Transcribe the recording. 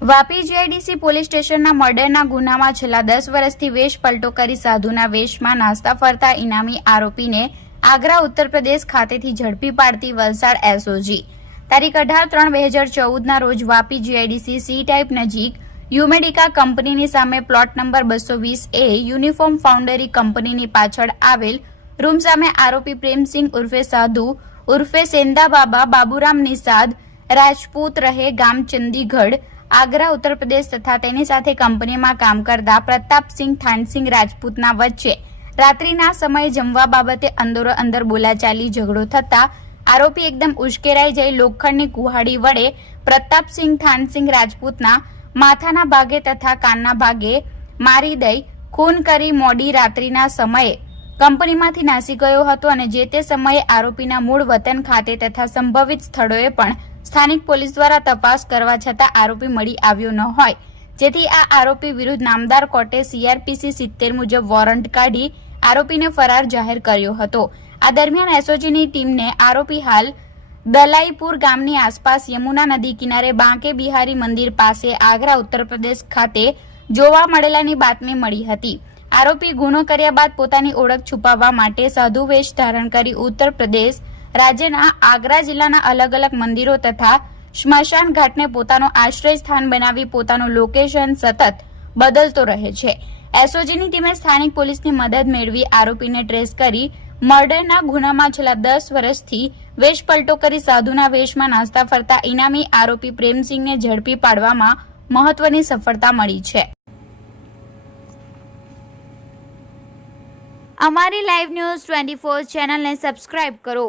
Vapi GIDC police સ્ટેશનના મર્ડરના ગુનામાં છેલ્લા દસ વર્ષથી વેશ પલટો કરી સાધુના વેશમાં નાસ્તા ફરતા ઇનામી આરોપીને આગ્રા, ઉત્તર પ્રદેશ ખાતેથી ઝડપી પાડતી વલસાડ એસઓજી. તારીખ અઢાર ત્રણ બે હજાર ચૌદના રોજ વાપી જીઆઈડીસી સી ટાઈપ નજીક યુમેડિકા કંપનીની સામે પ્લોટ નંબર બસો વીસ એ યુનિફોર્મ ફાઉન્ડરી કંપનીની પાછળ આવેલ રૂમ સામે આરોપી પ્રેમસિંહ ઉર્ફે સાધુ, ઉર્ફે સેંદા બાબા, બાબુરામ નિષાદ રાજપૂત રહે ગામ ચંદીગઢ આગ્રા, ઉત્તર પ્રદેશ તથા તેની સાથે કંપનીમાં કામ કરતા પ્રતાપસિંહ થાનસિંહ રાજપૂતના વચ્ચે રાત્રિના સમયે જમવા બાબતે અંદરો અંદર બોલાચાલી ઝઘડો થતા આરોપી એકદમ ઉશ્કેરાઈ જઈ લોખંડની કુહાડી વડે પ્રતાપસિંહ થાનસિંહ રાજપૂતના માથાના ભાગે તથા કાનના ભાગે મારી દઈ, ખૂન કરી મોડી રાત્રિના સમયે કંપનીમાંથી નાસી ગયો હતો અને જે તે સમયે આરોપીના મૂળ વતન ખાતે તથા સંભવિત સ્થળોએ પણ સ્થાનિક પોલીસ દ્વારા તપાસ કરવા છતાં આરોપી મળી આવ્યો ન હોય. જેથી આ આરોપી વિરુદ્ધ નામદાર કોર્ટે સીઆરપીસી સિત્તેર મુજબ વોરંટ કાઢી આરોપીને ફરાર જાહેર કર્યો હતો. આ દરમિયાન એસઓજીની ટીમને આરોપી હાલ દલાઈપુર ગામની આસપાસ યમુના નદી કિનારે બાંકે બિહારી મંદિર પાસે આગ્રા ઉત્તર પ્રદેશ ખાતે જોવા મળેલાની બાતમી મળી હતી. આરોપી ગુનો કર્યા બાદ પોતાની ઓળખ છુપાવવા માટે સાધુ વેશ ધારણ કરી ઉત્તર પ્રદેશ રાજ્યના આગ્રા જિલ્લાના અલગ અલગ મંદિરો તથા સ્મશાન ઘાટને પોતાનો આશ્રય સ્થાન બનાવી પોતાનું લોકેશન સતત બદલતો રહે છે. એસઓજીની ટીમે સ્થાનિક પોલીસની મદદ મેળવી આરોપીને ટ્રેસ કરી મર્ડરના ગુનામાં છેલ્લા દસ વર્ષથી વેશપલટો કરી સાધુના વેશમાં નાસ્તા ફરતા ઇનામી આરોપી પ્રેમસિંહને ઝડપી પાડવામાં મહત્વની સફળતા મળી છે. અમારી લાઈવ ન્યૂઝ ટ્વેન્ટી ફોર ચેનલને સબસ્ક્રાઇબ કરો.